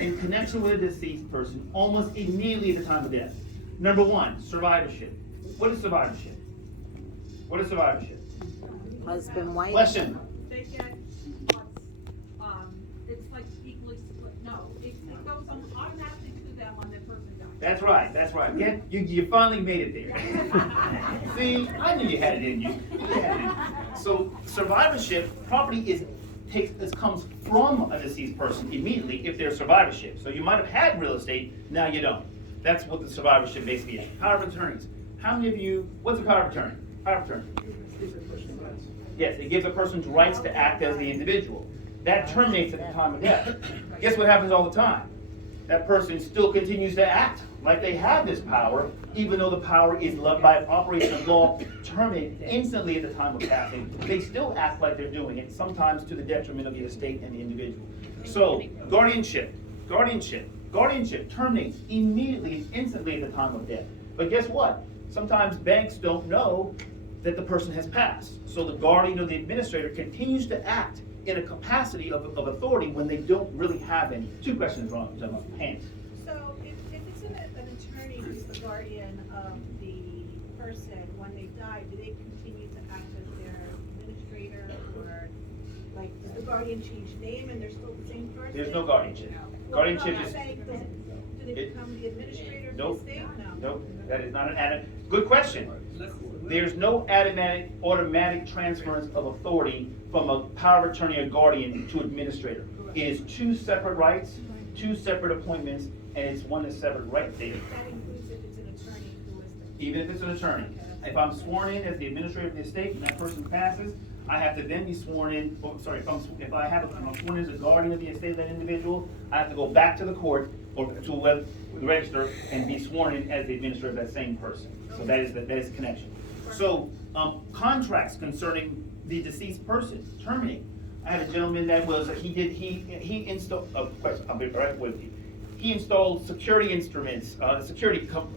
in connection with a deceased person almost immediately at the time of death. Number one, survivorship. What is survivorship? What is survivorship? Husband, wife. Question. They get it's like equally split. No, it goes on automatically to them when the person dies. That's right, that's right. You finally made it there. See, I knew you had it in you. So survivorship, property comes from a deceased person immediately if there's survivorship. So you might have had real estate, now you don't. That's what the survivorship basically is. Power of attorneys. How many of you, what's a power of attorney? Power of attorney. Yes, it gives a person's rights to act as the individual. That terminates at the time of death. Guess what happens all the time? That person still continues to act like they have this power, even though the power is by operation of law terminated instantly at the time of passing. They still act like they're doing it, sometimes to the detriment of the estate and the individual. So, guardianship terminates immediately, instantly at the time of death. But guess what? Sometimes banks don't know that the person has passed. So the guardian or the administrator continues to act in a capacity of authority when they don't really have any. Two questions wrong, gentlemen. Hands. So if it's an attorney who's the guardian of the person when they die, do they continue to act as their administrator, or like does the guardian change name and they're still the same person? There's no guardianship. Well, Guardianship no, I'm is saying, do they become the administrator of the nope. estate? No. Nope. That is not an added. Good question. There's no automatic transference of authority from a power of attorney or guardian to administrator. It is two separate rights, two separate appointments, and it's one that's separate right there. That includes if it's an attorney who is the. Even if it's an attorney. If I'm sworn in as the administrator of the estate and that person passes, I have to then be sworn in, if I'm sworn in as a guardian of the estate of that individual, I have to go back to the court or to the register and be sworn in as the administrator of that same person. So that is the connection. So contracts concerning the deceased person terminate. I had a gentleman that was he installed. I'll be right with you. He installed security instruments,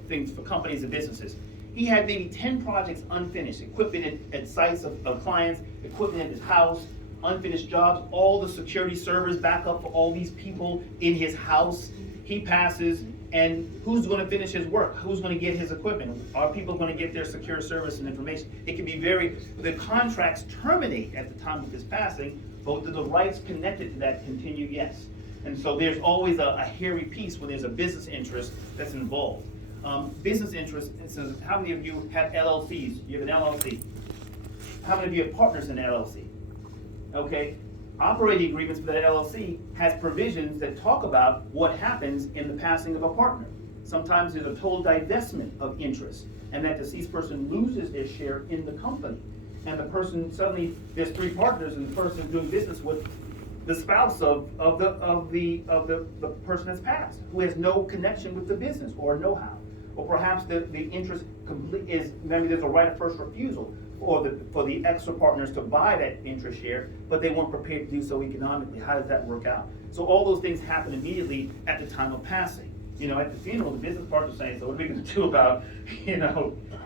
things for companies and businesses. He had maybe 10 projects unfinished, equipment at sites of clients, equipment at his house, unfinished jobs, all the security servers back up for all these people in his house. He passes, and who's going to finish his work? Who's going to get his equipment? Are people going to get their secure service and information? It can be the contracts terminate at the time of his passing, but the rights connected to that continue, yes. And so there's always a hairy piece when there's a business interest that's involved. Business interest, it says, how many of you have LLCs? You have an LLC. How many of you have partners in an LLC? Okay, operating agreements for that LLC has provisions that talk about what happens in the passing of a partner. Sometimes there's a total divestment of interest, and that deceased person loses their share in the company. And the person, suddenly, there's three partners, and the person doing business with the spouse of the person that's passed, who has no connection with the business or know-how. Or perhaps the interest maybe there's a right of first refusal for the extra partners to buy that interest share, but they weren't prepared to do so economically. How does that work out? So all those things happen immediately at the time of passing. At the funeral, the business partner's saying, so what are we going to do about,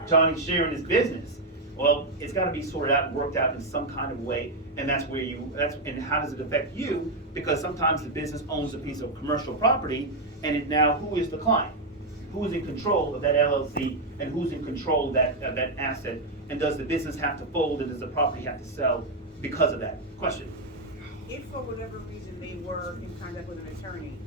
Johnny sharing his business? Well, it's got to be sorted out and worked out in some kind of way, and and how does it affect you? Because sometimes the business owns a piece of commercial property, and now who is the client? Who's in control of that LLC, and who's in control of that asset? And does the business have to fold, and does the property have to sell because of that? Question. If for whatever reason they were in contact with an attorney,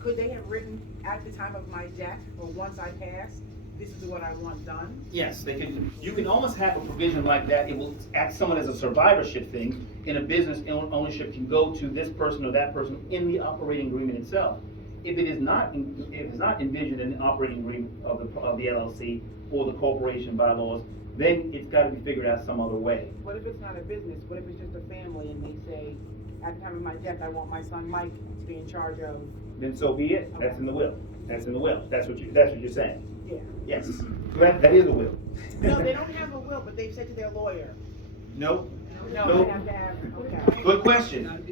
could they have written at the time of my death, or once I pass, this is what I want done? Yes, they can. You can almost have a provision like that. It will act somewhat as a survivorship thing. In a business, ownership can go to this person or that person in the operating agreement itself. If it is not envisioned in the operating agreement of the LLC or the corporation bylaws, then it's got to be figured out some other way. What if it's not a business? What if it's just a family and they say, at the time of my death, I want my son Mike to be in charge of? Then so be it. Okay. That's in the will. That's in the will. That's what you're saying. Yeah. Yes. That is a will. No, they don't have a will, but they've said to their lawyer. Nope. No, Nope. they have to have, okay. Good question. And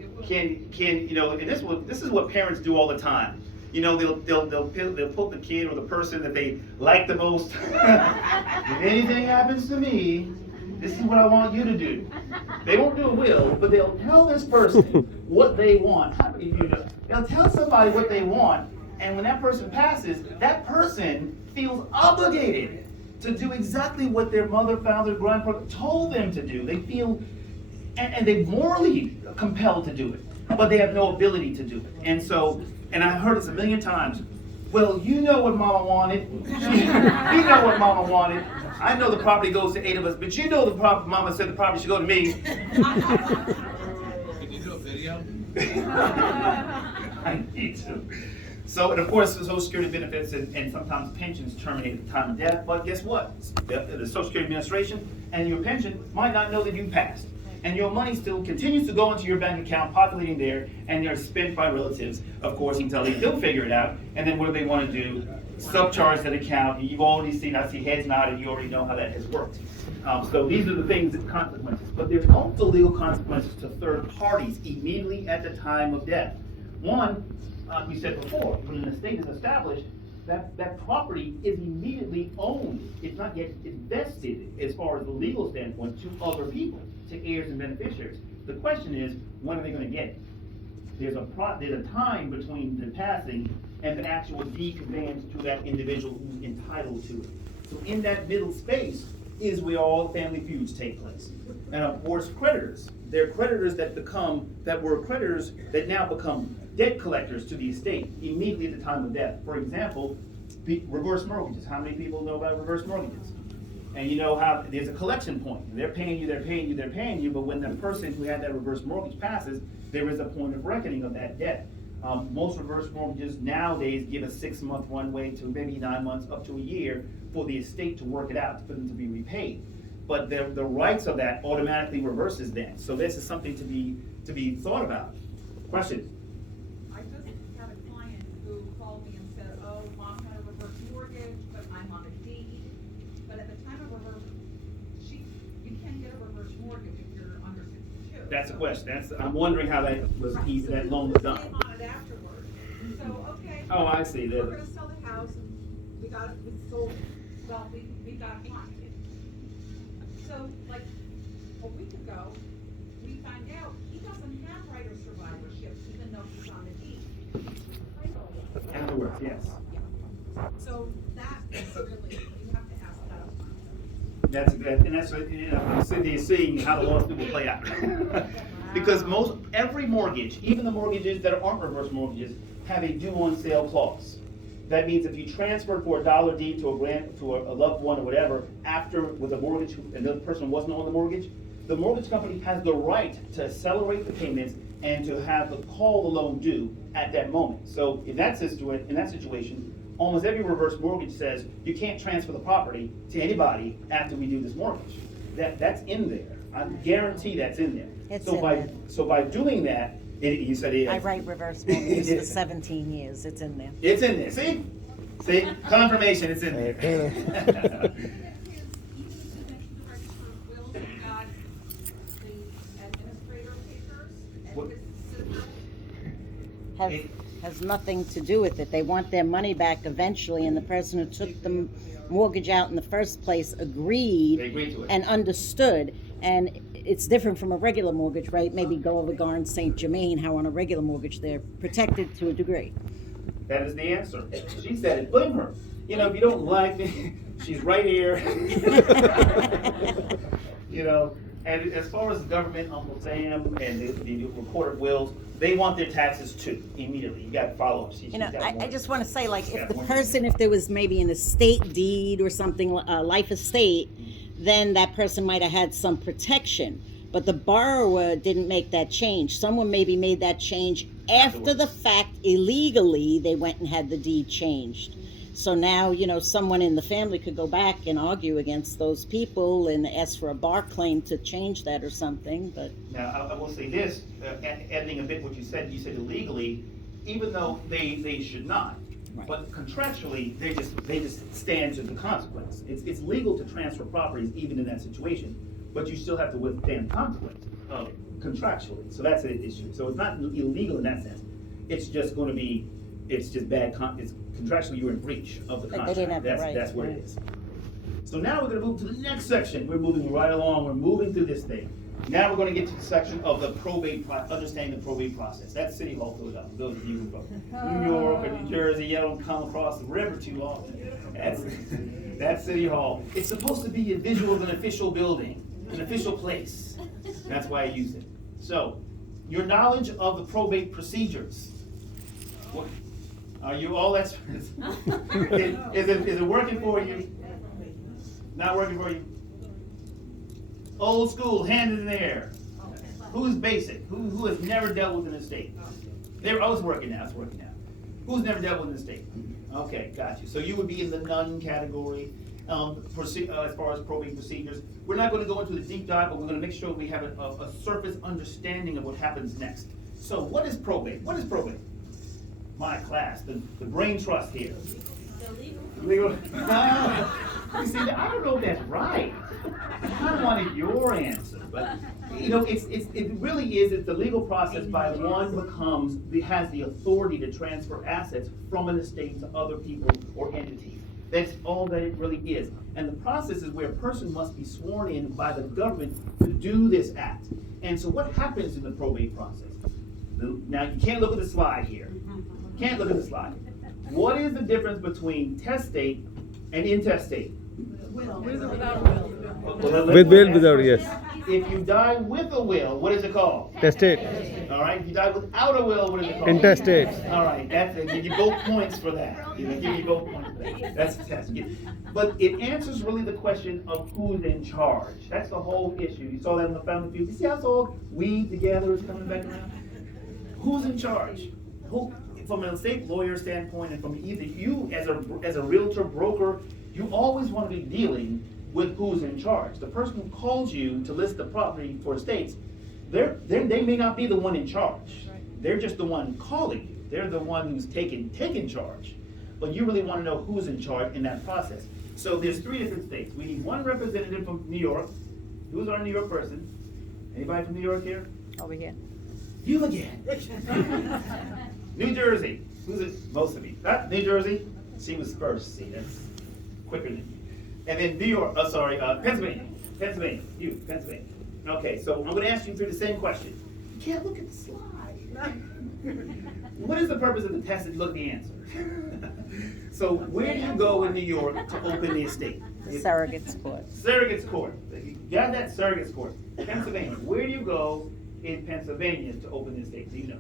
this is what parents do all the time. They'll put the kid or the person that they like the most. If anything happens to me, this is what I want you to do. They won't do a will, but they'll tell this person what they want. How many of you They'll tell somebody what they want, and when that person passes, that person feels obligated to do exactly what their mother, father, grandfather told them to do. They feel, and they're morally compelled to do it, but they have no ability to do it. And so, and I heard this a million times, well, you know what mama wanted. You know what mama wanted. I know the property goes to 8 of us, but you know mama said the property should go to me. Can you do a video? I need to. So, and of course, the Social Security benefits and sometimes pensions terminate at the time of death, but guess what? The Social Security Administration and your pension might not know that you passed. And your money still continues to go into your bank account, populating there, and they're spent by relatives, of course, until they'll figure it out. And then what do they want to do? Subcharge that account. You've already seen, I see heads nodded, you already know how that has worked. So these are the things, consequences. But there's also legal consequences to third parties immediately at the time of death. One, we said before, when an estate is established, that property is immediately owned. It's not yet invested, as far as the legal standpoint, to other people, to heirs and beneficiaries. The question is, when are they going to get it? There's a time between the passing and the actual deed conveyance to that individual who's entitled to it. So in that middle space is where all family feuds take place. And of course, creditors. There are creditors that were creditors that now become debt collectors to the estate immediately at the time of death. For example, reverse mortgages. How many people know about reverse mortgages? And you know how there's a collection point. They're paying you, but when the person who had that reverse mortgage passes, there is a point of reckoning of that debt. Most reverse mortgages nowadays give a 6-month runway to maybe 9 months, up to a year, for the estate to work it out, for them to be repaid. But the rights of that automatically reverses then. So this is something to be thought about. Question? I just had a client who called me and said, oh, mom had a reverse mortgage, but I'm on a deed. But at the time of reverse, you can't get a reverse mortgage if you're under 62. That's a question. I'm wondering how that was that loan was done. Came on it afterward. So, okay. Oh, I see. We're gonna sell the house and we sold it. Well, we got a client. So, like, a week ago, we find out he doesn't have right of survivorship, even though he's on the deed. In other words, yes. So that is really, you have to ask that up. That's good, and that's what, I'm sitting there seeing how the lawsuit will play out. Because every mortgage, even the mortgages that aren't reverse mortgages, have a due on sale clause. That means if you transfer for a dollar deed to a loved one or whatever, after with a mortgage, another person wasn't on the mortgage company has the right to accelerate the payments and to have call the loan due at that moment. So in that situation, almost every reverse mortgage says you can't transfer the property to anybody after we do this mortgage. That's in there. I guarantee that's in there. So by doing that, you said it is. I write reverse mortgages for 17 years. It's in there. It's in there. See, confirmation. It's in there. Even his register of wills, he got the administrator papers What? and his sister. Has nothing to do with it. They want their money back eventually, and the person who took the mortgage out in the first place They agreed agreed to it. and understood. And it's different from a regular mortgage, right? Maybe go over Gar and St. Germain, how on a regular mortgage they're protected to a degree. That is the answer. She said it. Blame her. You know, if you don't like me, she's right here. You know, and as far as the government, Uncle Sam and the recorder of wills, they want their taxes too, immediately. You gotta follow. You know, I just want to say, like, if the person, if there was maybe an estate deed or something, a life estate, then that person might have had some protection. But the borrower didn't make that change. Someone maybe made that change after the fact illegally. They went and had the deed changed. So now, you know, someone in the family could go back and argue against those people and ask for a bar claim to change that or something. But now, I will say this, editing a bit what you said illegally, even though they should not. Right. But contractually, they just stand to the consequence. It's legal to transfer properties even in that situation, but you still have to withstand the consequence contractually. So that's an issue. So it's not illegal in that sense. It's just going to be, it's just bad. It's contractually you're in breach of the contract. They didn't have the right. That's what it is. So now we're going to move to the next section. We're moving right along. We're moving through this thing. Now we're gonna get to the section of the understanding the probate process. That's City Hall, Philadelphia. Those of you from New York or New Jersey, you don't come across the river too often. That's City Hall. It's supposed to be a visual of an official building, an official place. That's why I use it. So, your knowledge of the probate procedures. Are you all experts? Is it working for you? Not working for you? Old school, hand in the air. Who's basic? Who has never dealt with an estate? It's working now, Who's never dealt with an estate? Okay, got you. So you would be in the none category as far as probate procedures. We're not going to go into the deep dive, but we're going to make sure we have a surface understanding of what happens next. So what is probate? What is probate? My class, the brain trust here. Legal. You see, I don't know if that's right. I kind of wanted your answer, but it really is. It's the legal process by one has the authority to transfer assets from an estate to other people or entities. That's all that it really is. And the process is where a person must be sworn in by the government to do this act. And so what happens in the probate process? Now you can't look at the slide here. Can't look at the slide. What is the difference between testate and intestate? Will. With will, without, yes. If you die with a will, what is it called? Testate. All right. If you die without a will, what is it called? Intestate. All right. That's it. Give you both points for that. Give you both points for that. That's the test. But it answers really the question of who's in charge. That's the whole issue. You saw that in the Family Feud. You see how it's all weaved together, is coming back around? Who's in charge? Who? From an estate lawyer standpoint, and from either you as a realtor, broker, you always want to be dealing with who's in charge. The person who calls you to list the property for estates, they may not be the one in charge. They're just the one calling you. They're the one who's taking charge. But you really want to know who's in charge in that process. So there's 3 different states. We need one representative from New York. Who's our New York person? Anybody from New York here? Over here. You again. New Jersey. Who's it? Most of you. New Jersey. She was first. See, that's quicker than you. And then New York. Pennsylvania. Pennsylvania. Okay, so I'm going to ask you through the same question. You can't look at the slide. What is the purpose of the test if you look at the answer? So where do you go in New York to open the estate? Surrogates court. Surrogates court. You got that? Surrogates court. Pennsylvania. Where do you go in Pennsylvania to open the estate? Do you know?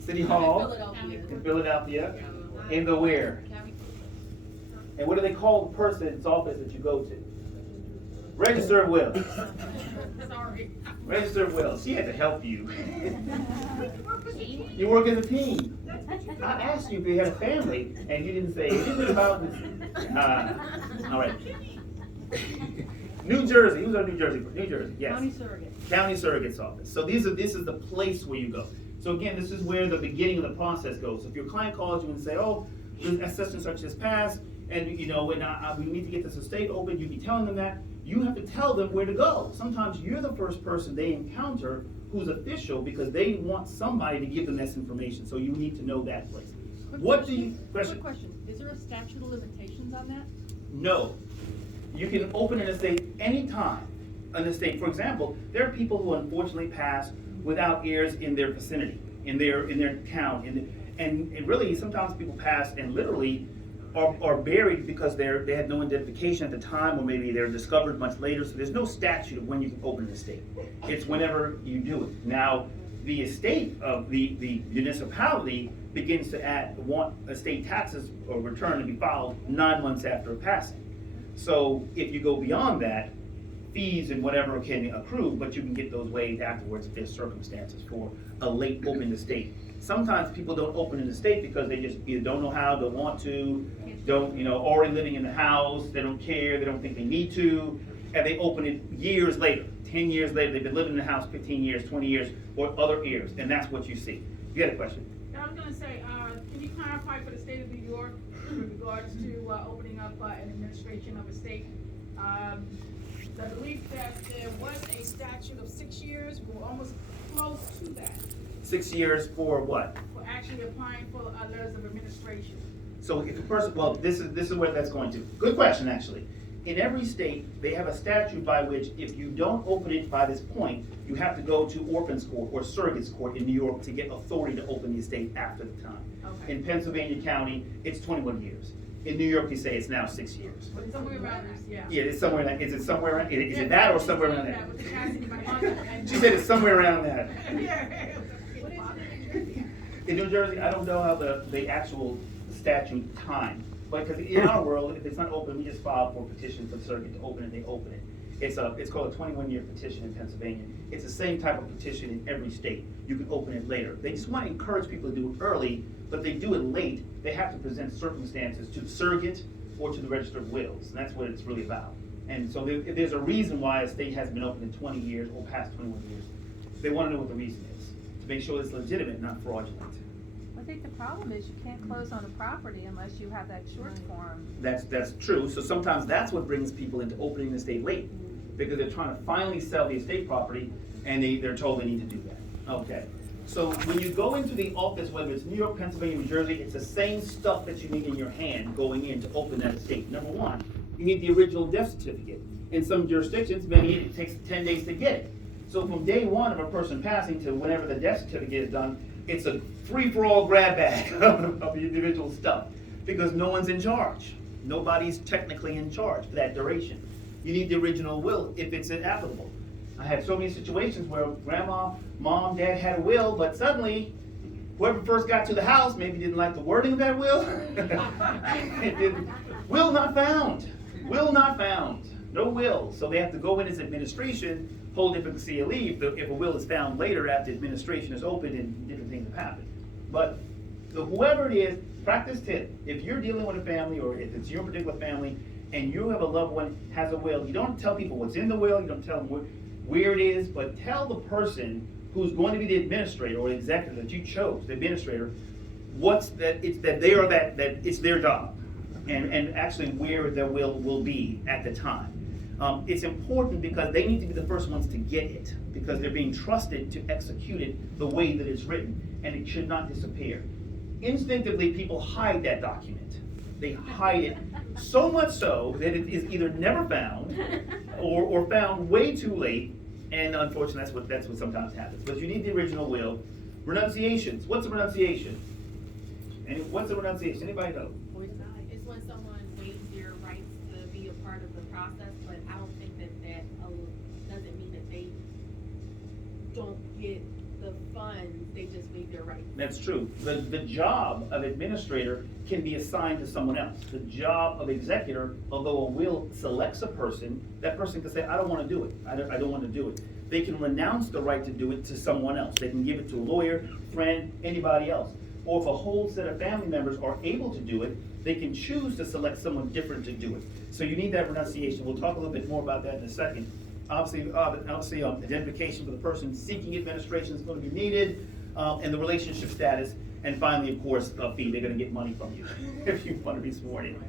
City Hall in Philadelphia. In the where? And what do they call the person's office that you go to? Register of Wills. Sorry. Register of Wills. She had to help you. You work as a team. I asked you if you had a family, and you didn't say anything about this. All right. New Jersey. Who's our New Jersey? New Jersey. Yes. County Surrogate's office. So this is the place where you go. So again, this is where the beginning of the process goes. So if your client calls you and say, "Oh, such and such has passed, and we need to get this estate open," you'd be telling them that. You have to tell them where to go. Sometimes you're the first person they encounter who's official because they want somebody to give them this information. So you need to know that place. Quick question. Is there a statute of limitations on that? No. You can open an estate anytime. An estate, for example, there are people who unfortunately pass without heirs in their vicinity, in their town, and really sometimes people pass and literally are buried because they had no identification at the time, or maybe they're discovered much later. So there's no statute of when you can open an estate. It's whenever you do it. Now, the estate of the municipality begins to want estate taxes or return to be filed 9 months after passing. So if you go beyond that, fees and whatever can accrue, but you can get those waived afterwards if there's circumstances for a late open estate. Sometimes people don't open an estate because they just either don't know how, don't want to, already living in the house, they don't care, they don't think they need to, and they open it years later, 10 years later, they've been living in the house 15 years, 20 years, or other heirs, and that's what you see. You had a question? I was going to say, can you clarify for the state of New York with regards to opening up an administration of estate? I believe that there was a statute of 6 years. We're almost close to that. 6 years for what? For actually applying for letters of administration. So if a person, this is where that's going to. Good question, actually. in every state, they have a statute by which if you don't open it by this point, you have to go to orphans court or surrogates court in New York to get authority to open the estate after the time. Okay. In Pennsylvania County, it's 21 years. In New York, you say it's now 6 years. But somewhere around this, yeah. Yeah, it's somewhere, is it somewhere, is it that or somewhere around that? With the capacity by month. She said it's somewhere around that. Yeah. In New Jersey, I don't know how the actual statute time, but because in our world, if it's not open, we just file for a petition for the circuit to open it, they open it. It's called a 21-year petition in Pennsylvania. It's the same type of petition in every state. You can open it later. They just want to encourage people to do it early, but if they do it late, they have to present circumstances to the surrogate or to the register of wills, and that's what it's really about. And so if there's a reason why a state hasn't been open in 20 years or past 21 years, they want to know what the reason is, to make sure it's legitimate, not fraudulent. I think the problem is you can't close on a property unless you have that short form. That's true. So sometimes that's what brings people into opening the estate late, because they're trying to finally sell the estate property and they're told they need to do that. Okay. So when you go into the office, whether it's New York, Pennsylvania, New Jersey, it's the same stuff that you need in your hand going in to open that estate. Number one, you need the original death certificate. In some jurisdictions, maybe it takes 10 days to get it. So from day one of a person passing to whenever the death certificate is done, it's a free-for-all grab bag of the individual stuff, because no one's in charge. Nobody's technically in charge for that duration. You need the original will if it's applicable. I had so many situations where grandma, mom, dad had a will, but suddenly whoever first got to the house maybe didn't like the wording of that will. It didn't. Will not found. Will not found. No will. So they have to go in as administration, whole different CLE if a will is found later after administration is opened and different things have happened. But whoever it is, practice tip. If you're dealing with a family, or if it's your particular family and you have a loved one has a will, you don't tell people what's in the will, you don't tell them where it is, but tell the person who's going to be the administrator or the executive that you chose, the administrator, it's their job, and actually where their will be at the time. It's important because they need to be the first ones to get it, because they're being trusted to execute it the way that it's written, and it should not disappear. Instinctively, people hide that document. They hide it so much so that it is either never found or found way too late, and unfortunately that's what sometimes happens. But you need the original will. Renunciations. What's a renunciation? And what's a renunciation? Anybody know? It's when someone waives their rights to be a part of the process, but I don't think that doesn't mean that they don't get the funds, they just waive their rights. That's true. The job of administrator can be assigned to someone else. The job of executor, although a will selects a person, that person can say, I don't want to do it. I don't want to do it. They can renounce the right to do it to someone else. They can give it to a lawyer, friend, anybody else. Or if a whole set of family members are able to do it, they can choose to select someone different to do it. So you need that renunciation. We'll talk a little bit more about that in a second. Obviously, identification for the person seeking administration is going to be needed, and the relationship status, and finally, of course, a fee. They're going to get money from you if you want to be sworn in.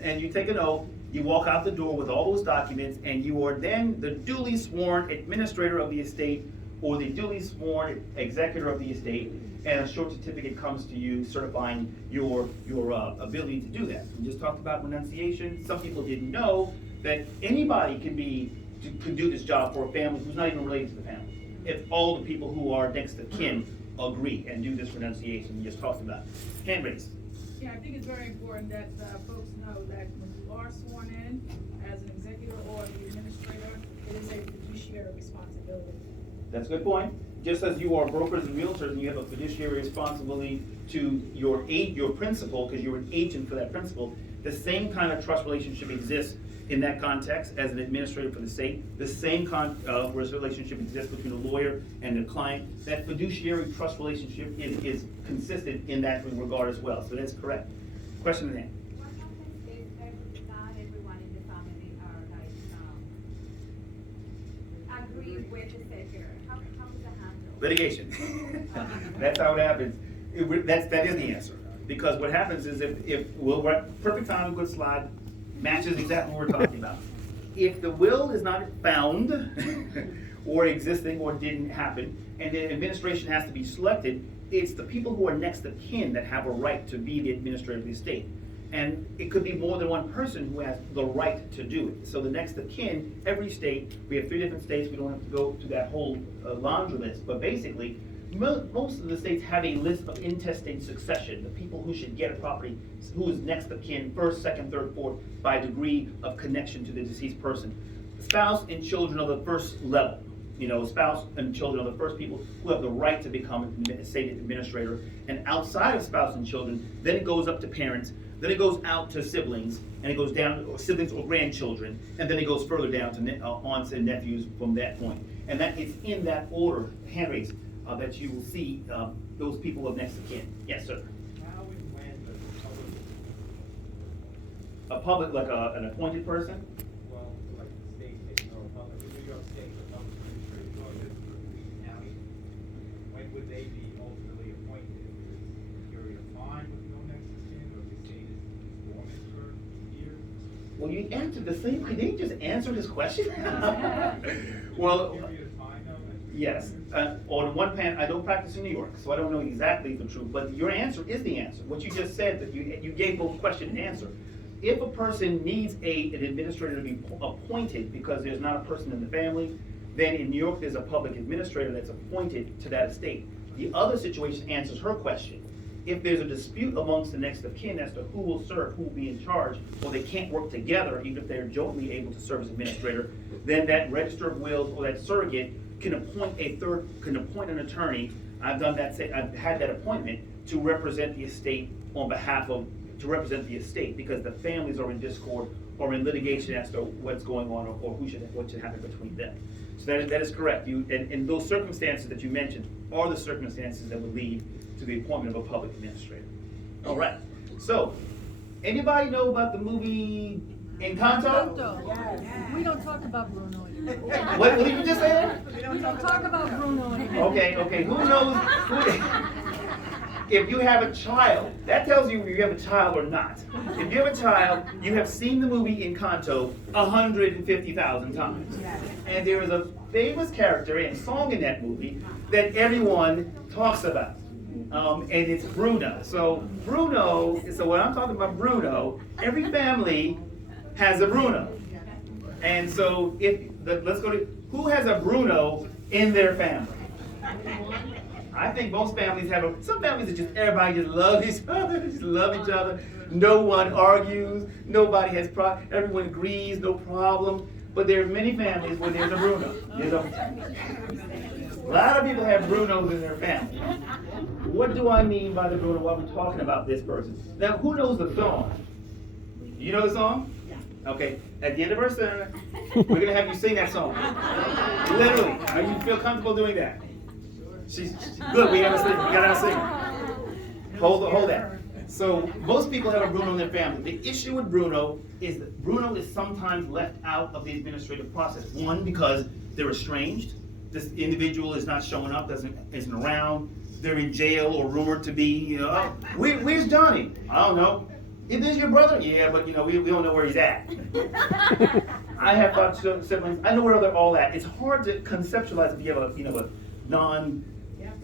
And you take an oath, you walk out the door with all those documents, and you are then the duly sworn administrator of the estate or the duly sworn executor of the estate, and a short certificate comes to you certifying your ability to do that. We just talked about renunciation. Some people didn't know that anybody could do this job for a family who's not even related to the family, if all the people who are next of kin agree and do this renunciation we just talked about. Hand raised. Yeah, I think it's very important that folks know that when you are sworn in as an executor or the administrator, it is a fiduciary responsibility. That's a good point. Just as you are brokers and realtors and you have a fiduciary responsibility to your principal, because you're an agent for that principal, the same kind of trust relationship exists in that context as an administrator for the state. The same relationship exists between a lawyer and a client. That fiduciary trust relationship is consistent in that regard as well. So that's correct. Question at hand. What happens if not everyone in the family are agree with the sector? How is that handled? Litigation. That's how it happens. That is the answer. Because what happens is perfect time, a good slide, matches exactly what we're talking about. If the will is not found or existing or didn't happen, and the administration has to be selected, it's the people who are next of kin that have a right to be the administrator of the estate. And it could be more than one person who has the right to do it. So the next of kin, every state, we have 3 different states, we don't have to go to that whole laundry list, but basically, most of the states have a list of intestate succession, the people who should get a property, who is next of kin, first, second, third, fourth, by degree of connection to the deceased person. Spouse and children are the first level. You know, spouse and children are the first people who have the right to become an estate administrator. And outside of spouse and children, then it goes up to parents, then it goes out to siblings, and it goes down to siblings or grandchildren, and then it goes further down to aunts and nephews from that point. And that is in that order, hand raise, that you will see those people of next of kin. Yes, sir. How and when does the public, A public, like an appointed person? well, like the state, or public, in New York State, the public administrator, or the county, when would they be ultimately appointed? Is it a period of time with no next of kin, or the state is dormant for years? Well, you answered the same, didn't you just answer this question? Well, Period of time, though? yes. On one hand, I don't practice in New York, so I don't know exactly the truth, but your answer is the answer. What you just said, that you gave both question and answer. If a person needs an administrator to be appointed because there's not a person in the family, then in New York, there's a public administrator that's appointed to that estate. The other situation answers her question. If there's a dispute amongst the next of kin as to who will serve, who will be in charge, or they can't work together, even if they're jointly able to serve as administrator, then that register of wills or that surrogate can appoint an attorney. I've done that, I've had that appointment to represent the estate to represent the estate, because the families are in discord or in litigation as to what's going on or what should happen between them. So that is correct. And those circumstances that you mentioned are the circumstances that would lead to the appointment of a public administrator. All right. So, anybody know about the movie Encanto? Yes. We don't talk about Bruno anymore. What did you just say there? We don't talk about Bruno anymore. Okay. Who knows? If you have a child, that tells you if you have a child or not. If you have a child, you have seen the movie Encanto 150,000 times. And there is a famous character and song in that movie that everyone talks about. And it's Bruno. So when I'm talking about Bruno, every family has a Bruno. And so let's go to, who has a Bruno in their family? I think most families have some families are just, everybody just loves each other. No one argues, nobody has everyone agrees, no problem. But there are many families where there's a Bruno. A lot of people have Brunos in their family. What do I mean by the Bruno while we're talking about this person? Now, who knows the song? You know the song? Okay, at the end of our sermon, we're going to have you sing that song. Literally. Are you feel comfortable doing that? She's good, we gotta sing. Hold that. So, most people have a Bruno in their family. The issue with Bruno is that Bruno is sometimes left out of the administrative process. One, because they're estranged. This individual is not showing up, isn't around. They're in jail or rumored to be. Where's Johnny? I don't know. Is this your brother? Yeah, but we don't know where he's at. I have 5 siblings. I know where they're all at. It's hard to conceptualize if you have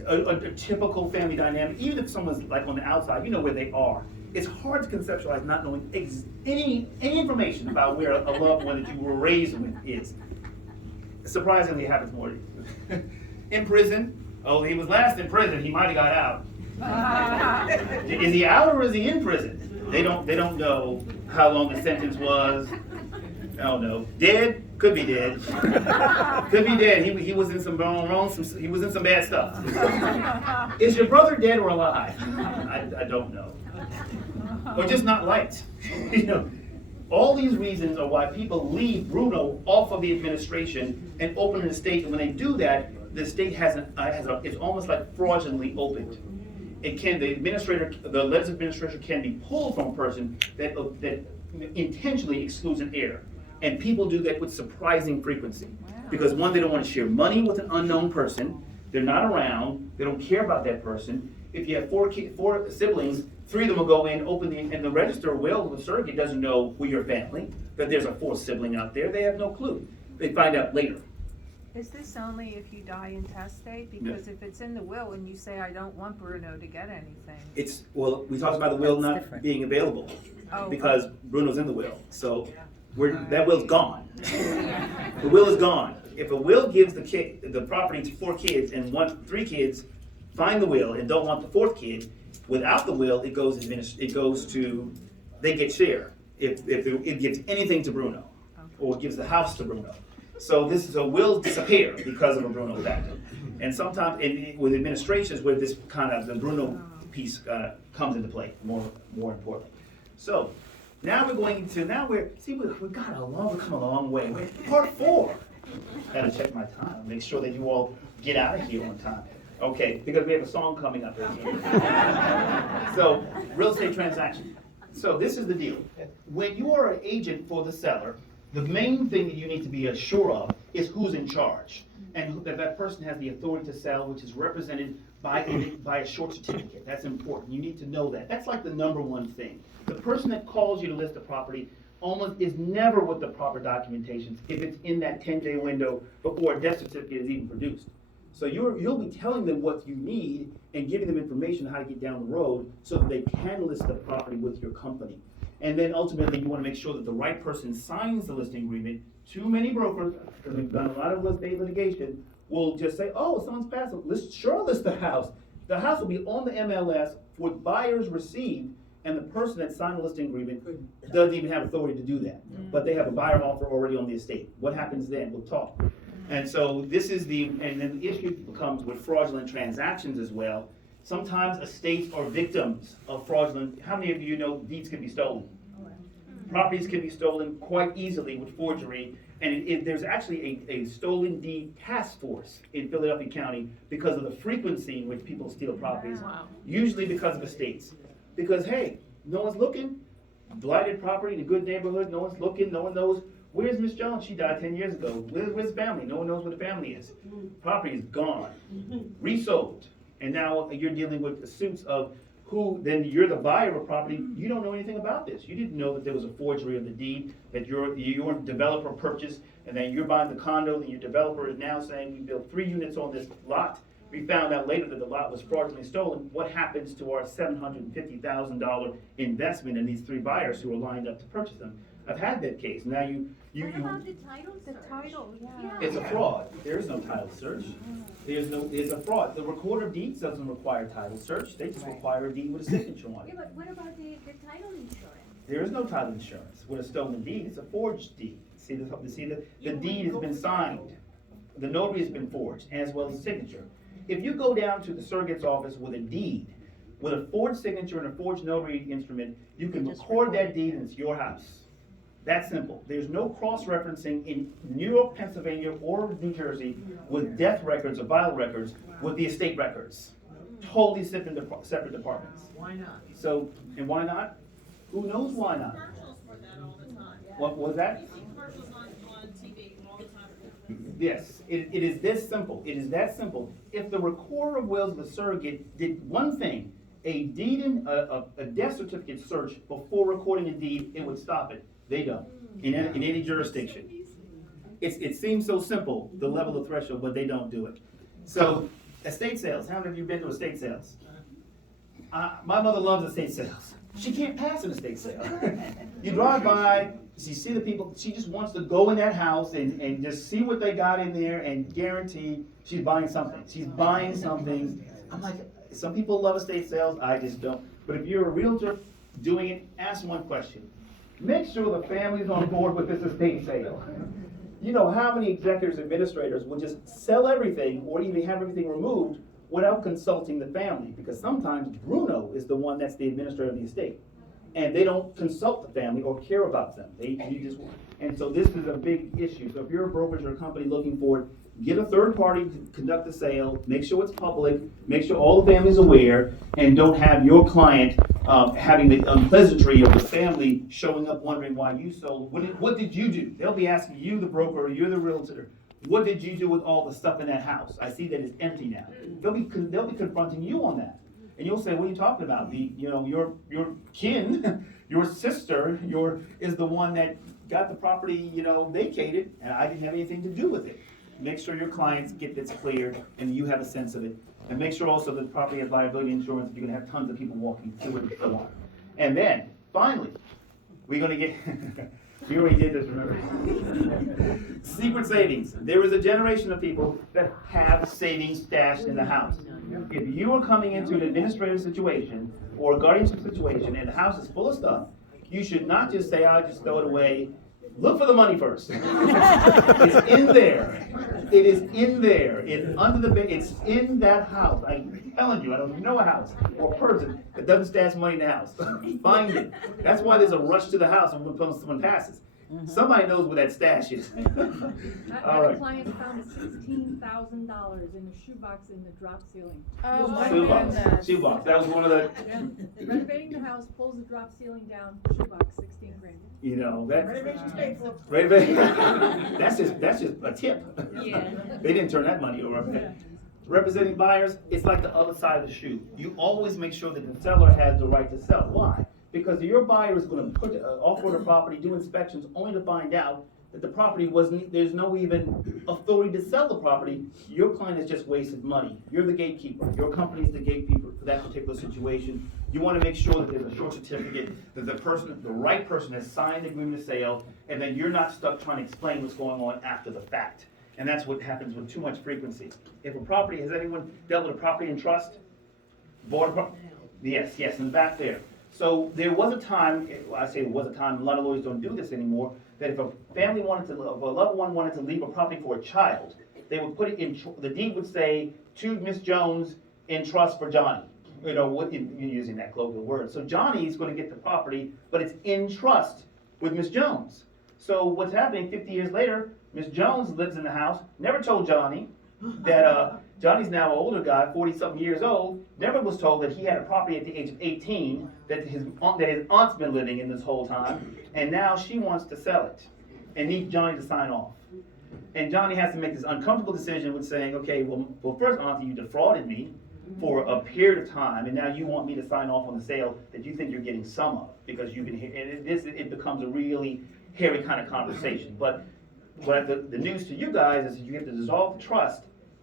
a typical family dynamic. Even if someone's like on the outside, you know where they are. It's hard to conceptualize not knowing any information about where a loved one that you were raised with is. Surprisingly, it happens more. In prison. Oh, he was last in prison. He might have got out. Is he out or is he in prison? They don't know how long the sentence was. I don't know. Dead? Could be dead. Could be dead. He was in some he was in some bad stuff. Is your brother dead or alive? I don't know. Or just not liked. All these reasons are why people leave Bruno off of the administration and open an estate. And when they do that, the estate it's almost like fraudulently opened. The letters of administration can be pulled from a person that intentionally excludes an heir. And people do that with surprising frequency. Because one, they don't want to share money with an unknown person. They're not around. They don't care about that person. If you have 4 siblings, 3 of them will go in, open and the register will, the surrogate doesn't know who your family, that there's a 4th sibling out there. They have no clue. They find out later. Is this only if you die intestate? Because if it's in the will and you say, I don't want Bruno to get anything. We talked about the will not being available. because Bruno's in the will. So that will's gone. The will is gone. If a will gives the property to 4 kids and 3 kids find the will and don't want the 4th kid, without the will, it goes to, they get share. If it gives anything to Bruno, or gives the house to Bruno. So this is a will disappear because of a Bruno factor. And sometimes with administrations where this kind of, the Bruno piece comes into play, more importantly. So now we've come a long way. We're part 4. Gotta check my time, make sure that you all get out of here on time. Okay, because we have a song coming up. So, real estate transaction. So this is the deal. When you are an agent for the seller, the main thing that you need to be assured of is who's in charge. And that person has the authority to sell, which is represented by a short certificate. That's important. You need to know that. That's like the number one thing. The person that calls you to list a property almost is never with the proper documentation if it's in that 10-day window before a death certificate is even produced. So you'll be telling them what you need and giving them information on how to get down the road so that they can list the property with your company. And then ultimately you want to make sure that the right person signs the listing agreement. Too many brokers, because we've done a lot of estate litigation, will just say, oh, someone's passed, list the house. The house will be on the MLS with buyers received, and the person that signed the listing agreement doesn't even have authority to do that. But they have a buyer offer already on the estate. What happens then? We'll talk. And so this is and then the issue becomes with fraudulent transactions as well. Sometimes estates are victims of fraudulent. How many of you know deeds can be stolen? Properties can be stolen quite easily with forgery. And there's actually a stolen deed task force in Philadelphia County because of the frequency in which people steal properties, usually because of estates. Because, hey, no one's looking. Blighted property in a good neighborhood, no one's looking, no one knows. Where's Miss Jones? She died 10 years ago. Where's the family? No one knows where the family is. Property is gone, resold. And now you're dealing with the suits of who, then you're the buyer of a property. You don't know anything about this. You didn't know that there was a forgery of the deed, that your developer purchased, and then you're buying the condo, and your developer is now saying you built 3 units on this lot. We found out later that the lot was fraudulently stolen. What happens to our $750,000 investment in these 3 buyers who are lined up to purchase them? I've had that case. Now What about the title search? The title, yeah. It's a fraud. There is no title search. It's a fraud. The recorder of deeds doesn't require title search. They just require a deed with a signature on Yeah, it. but what about the title insurance? There is no title insurance with a stolen deed. It's a forged deed. See the deed has been signed. The notary has been forged, as well as the signature. If you go down to the surrogate's office with a deed, with a forged signature and a forged notary instrument, you can record that deed and it's your house. That's simple. There's no cross-referencing in New York, Pennsylvania, or New Jersey with death records or vital records with the estate records. Totally separate departments. Why not? So, and why not? Who knows why not? Commercials for that all the time. What was that? You see commercials on TV all the time. Yes, it is this simple. It is that simple. If the recorder of wills of the surrogate did one thing, a deed and a death certificate search before recording a deed, it would stop it. They don't, in any jurisdiction. It seems so simple, the level of threshold, but they don't do it. So, estate sales, how many of you been to estate sales? My mother loves estate sales. She can't pass an estate sale. You drive by, you see the people, she just wants to go in that house and just see what they got in there and guarantee she's buying something. She's buying something. I'm like, some people love estate sales, I just don't. But if you're a realtor doing it, ask one question. Make sure the family's on board with this estate sale. You know how many executors, administrators will just sell everything or even have everything removed without consulting the family? Because sometimes Bruno is the one that's the administrator of the estate. And they don't consult the family or care about them. And so this is a big issue. So if you're a brokerage or a company looking for it, get a third party to conduct the sale, make sure it's public, make sure all the family's aware, and don't have your client having the unpleasantry of the family showing up wondering why you sold. What did you do? They'll be asking you, the broker, or you're the realtor, what did you do with all the stuff in that house? I see that it's empty now. They'll be confronting you on that. And you'll say, what are you talking about? Your kin, your sister, is the one that got the property, vacated, and I didn't have anything to do with it. Make sure your clients get this cleared and you have a sense of it. And make sure also that the property has liability insurance if you're going to have tons of people walking through it and so on. And then, finally, we're gonna get, we already did this, remember? Secret savings. There is a generation of people that have savings stashed in the house. If you are coming into an administrative situation or a guardianship situation and the house is full of stuff, you should not just say, I'll just throw it away. Look for the money first. It's in there. It is in there. It's under the bed. It's in that house. I'm telling you, I don't know a house or a person that doesn't stash money in the house. Find it. That's why there's a rush to the house when someone passes. Somebody knows where that stash is. I All had a right. client found $16,000 in a shoebox in the drop ceiling. Oh, my Shoebox. goodness. Shoebox. That was one of the, Yeah. Renovating the house, pulls the drop ceiling down, shoebox, 16 grand. you know, that. Renovations paid for. That's just a tip. Yeah. They didn't turn that money over. Representing buyers, it's like the other side of the shoe. You always make sure that the seller has the right to sell. Why? Because your buyer is going to offer the property, do inspections, only to find out that the property wasn't, there's no even authority to sell the property. Your client has just wasted money. You're the gatekeeper. Your company is the gatekeeper for that particular situation. You want to make sure that there's a short certificate, that the right person has signed the agreement of sale, and then you're not stuck trying to explain what's going on after the fact. And that's what happens with too much frequency. If a property, has anyone dealt with a property in trust? Bought a property? Yes, in the back there. So there was a time, I say there was a time, a lot of lawyers don't do this anymore, that if a family wanted to, if a loved one wanted to leave a property for a child, they would put it in, the deed would say, to Miss Jones in trust for Johnny. You know, what, you're using that colloquial word. So Johnny's gonna get the property, but it's in trust with Miss Jones. So what's happening 50 years later, Miss Jones lives in the house, never told Johnny that Johnny's now an older guy, 40-something years old, never was told that he had a property at the age of 18 that his aunt's been living in this whole time, and now she wants to sell it and needs Johnny to sign off. And Johnny has to make this uncomfortable decision with saying, okay, well first, auntie, you defrauded me for a period of time, and now you want me to sign off on the sale that you think you're getting some of, because you've been here, and it becomes a really hairy kind of conversation. But the news to you guys is that you have to dissolve the trust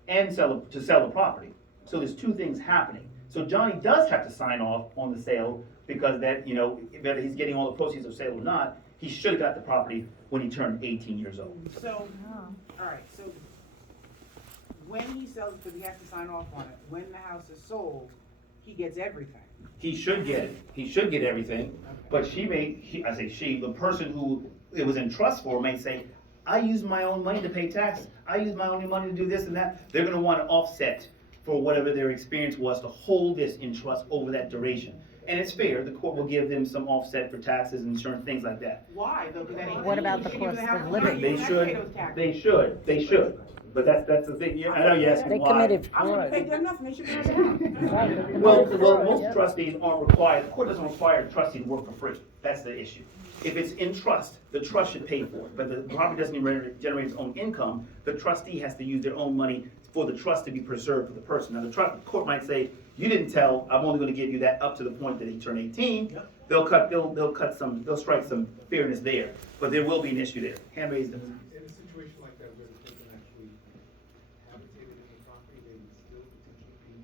and sell the property. So there's two things happening. So Johnny does have to sign off on the sale, because that, you know, whether he's getting all the proceeds of sale or not, he should have got the property when he turned 18 years old. So, all right, so when he sells, because he has to sign off on it, when the house is sold, he gets everything. He should get it. He should get everything. But the person who it was in trust for may say, I use my own money to pay taxes. I use my own money to do this and that. They're going to want to offset for whatever their experience was to hold this in trust over that duration. And it's fair. The court will give them some offset for taxes and insurance, things like that. Why though? What about the cost of living? They should. But that's the thing. I know you're asking They why. committed I'm gonna pay fraud. them nothing, they should pay them. Well, most trustees aren't required, the court doesn't require a trustee to work for free. That's the issue. If it's in trust, the trust should pay for it, but the property doesn't generate its own income. The trustee has to use their own money for the trust to be preserved for the person. Now, the court might say, you didn't tell, I'm only gonna give you that up to the point that he turned 18. They'll strike some fairness there, but there will be an issue there. Hand raised. In a situation like that, where the person actually habitated in the property, they would still potentially be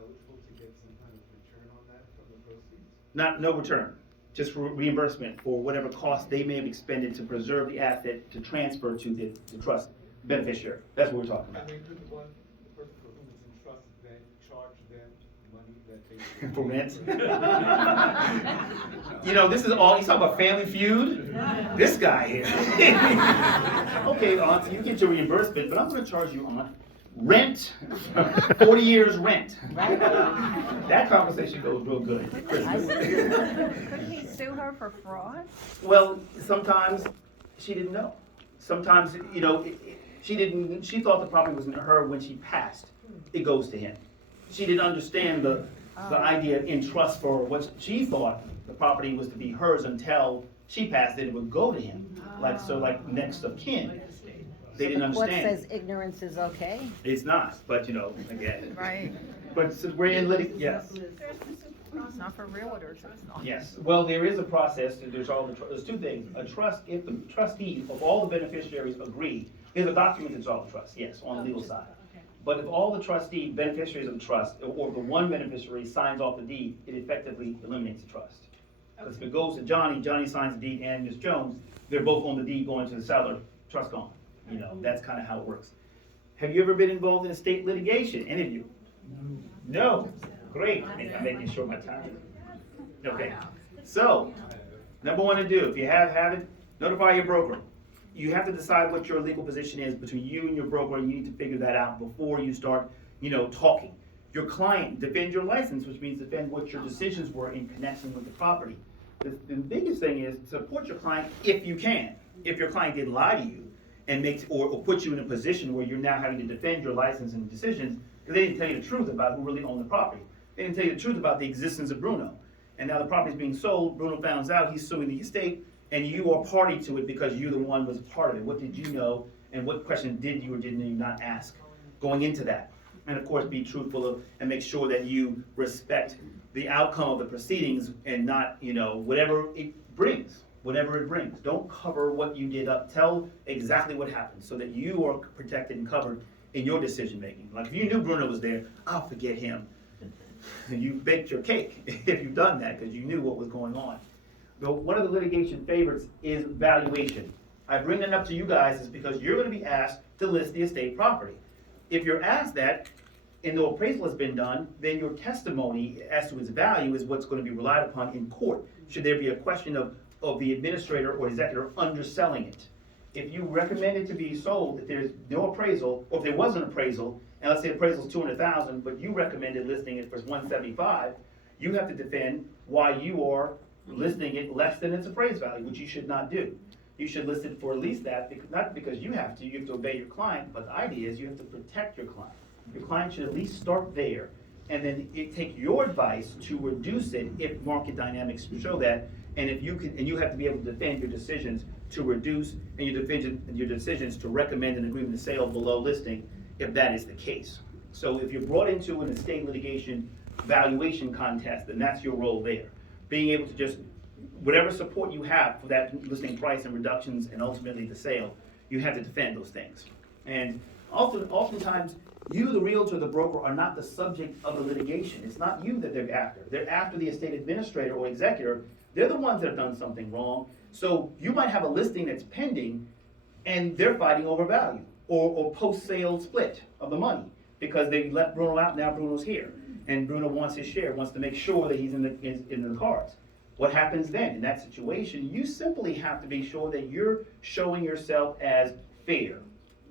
eligible to get some kind of return on that from the proceeds? No return, just reimbursement for whatever cost they may have expended to preserve the asset to transfer to the trust beneficiary. That's what we're talking about. I mean, could the person for whom it's in trust then charge them money that they For rent. You know, this is all, you talk about Family Feud? This guy here. Okay, aunt, you get your reimbursement, but I'm gonna charge you, aunt, rent, 40 years rent. That conversation goes real good at Christmas. Couldn't he sue her for fraud? Well, sometimes she didn't know. Sometimes, you know, she thought the property was her when she passed. It goes to him. She didn't understand the idea in trust for what she thought the property was to be hers until she passed, then it would go to him. Like next of kin. They didn't The court understand. says ignorance is okay. It's not, but you know, again. Right. But since we're in yes. It's not for realtors, it's not. Yes, well, there is a process, there's two things. A trust, if the trustees of all the beneficiaries agree, there's a document to dissolve the trust, yes, on the legal side. But if all the beneficiaries of the trust, or the one beneficiary signs off the deed, it effectively eliminates the trust. Because if it goes to Johnny, Johnny signs the deed, and Ms. Jones, they're both on the deed going to the seller, trust gone. You know, that's kind of how it works. Have you ever been involved in estate litigation? Any of you? No. Great. I'm making sure my time is. Okay. So, number one to do, if you have it, notify your broker. You have to decide what your legal position is between you and your broker, and you need to figure that out before you start, talking. Your client, defend your license, which means defend what your decisions were in connection with the property. The biggest thing is support your client if you can. If your client didn't lie to you and or put you in a position where you're now having to defend your license and decisions because they didn't tell you the truth about who really owned the property. They didn't tell you the truth about the existence of Bruno. And now the property's being sold, Bruno finds out, he's suing the estate, and you are party to it because you're the one was a part of it. What did you know, and what question did you or didn't you not ask going into that? And of course, be truthful and make sure that you respect the outcome of the proceedings and not, whatever it brings. Don't cover what you did up. Tell exactly what happened so that you are protected and covered in your decision making. Like if you knew Bruno was there, I'll forget him. And you baked your cake if you've done that because you knew what was going on. But one of the litigation favorites is valuation. I bring that up to you guys is because you're going to be asked to list the estate property. If you're asked that and no appraisal has been done, then your testimony as to its value is what's going to be relied upon in court. Should there be a question of the administrator or executor underselling it? If you recommend it to be sold, if there's no appraisal, or if there was an appraisal, and let's say the appraisal is $200,000, but you recommended listing it for $175,000, you have to defend why you are listing it less than its appraised value, which you should not do. You should list it for at least that, not because you have to obey your client, but the idea is you have to protect your client. Your client should at least start there, and then take your advice to reduce it if market dynamics show that, and if you can, and you have to be able to defend your decisions to reduce and your decisions to recommend an agreement of sale below listing if that is the case. So if you're brought into an estate litigation valuation contest, then that's your role there. Being able to just, whatever support you have for that listing price and reductions and ultimately the sale, you have to defend those things. And oftentimes, you, the realtor, the broker, are not the subject of the litigation. It's not you that they're after. They're after the estate administrator or executor. They're the ones that have done something wrong. So you might have a listing that's pending and they're fighting over value or post-sale split of the money because they let Bruno out, now Bruno's here. And Bruno wants his share, wants to make sure that he's in the cards. What happens then? In that situation, you simply have to be sure that you're showing yourself as fair.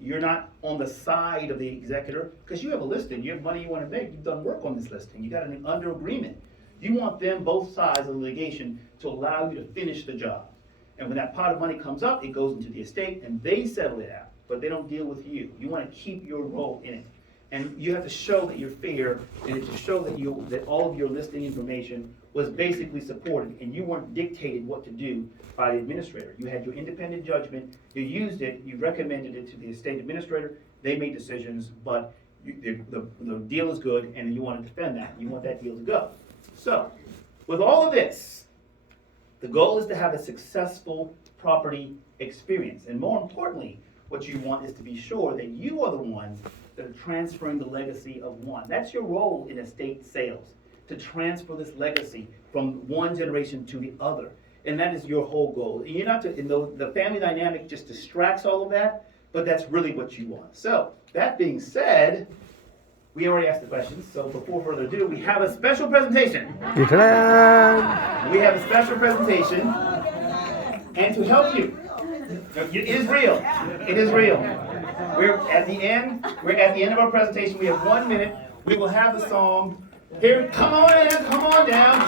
You're not on the side of the executor because you have a listing, you have money you want to make, you've done work on this listing, you got an under agreement. You want them, both sides of the litigation, to allow you to finish the job. And when that pot of money comes up, it goes into the estate and they settle it out, but they don't deal with you. You want to keep your role in it. And you have to show that you're fair and to show that all of your listing information was basically supported and you weren't dictated what to do by the administrator. You had your independent judgment, you used it, you recommended it to the estate administrator, they made decisions, but the deal is good and you want to defend that. You want that deal to go. So, with all of this, the goal is to have a successful property experience. And more importantly, what you want is to be sure that you are the ones that are transferring the legacy of one. That's your role in estate sales, to transfer this legacy from one generation to the other. And that is your whole goal. And you're not the family dynamic just distracts all of that, but that's really what you want. So, that being said, we already asked the questions, so before further ado, we have a special presentation. We have a special presentation, and to help you, it is real. It is real. We're at the end of our presentation. We have 1 minute. We will have the song. Here, come on in, come on down.